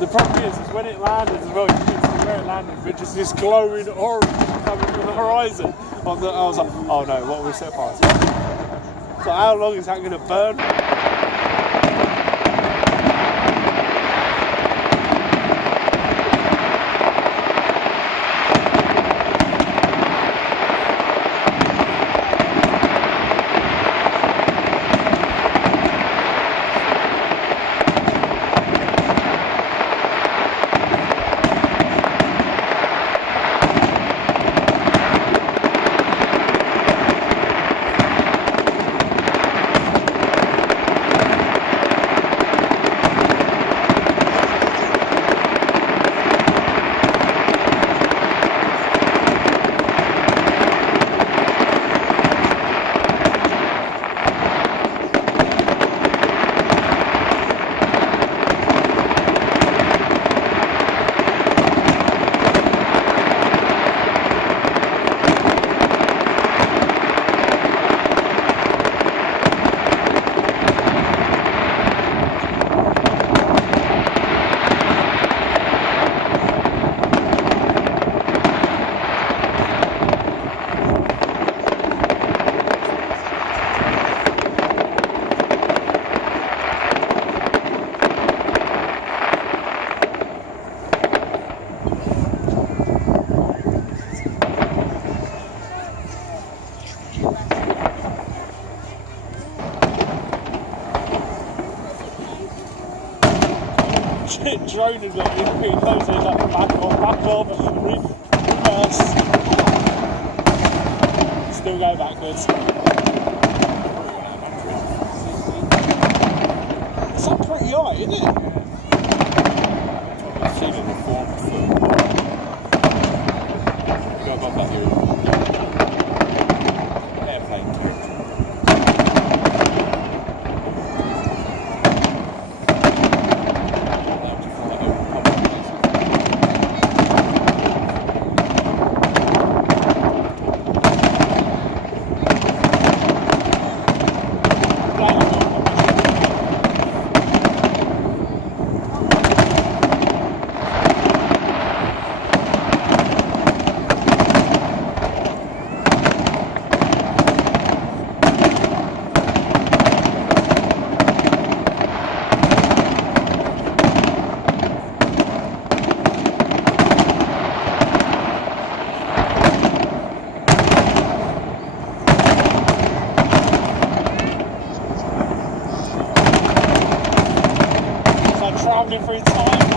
The problem is when it landed as well, you could see where it landed, but just this glowing orange coming from the horizon. I was like, oh no, what have we set fire to? So how long is that going to burn? Drone has got in between those, so he's like back off, reverse. Still go backwards. It's up pretty high, isn't it? It's even a 4 foot. Go above that area. Airplane territory. Travelling through time.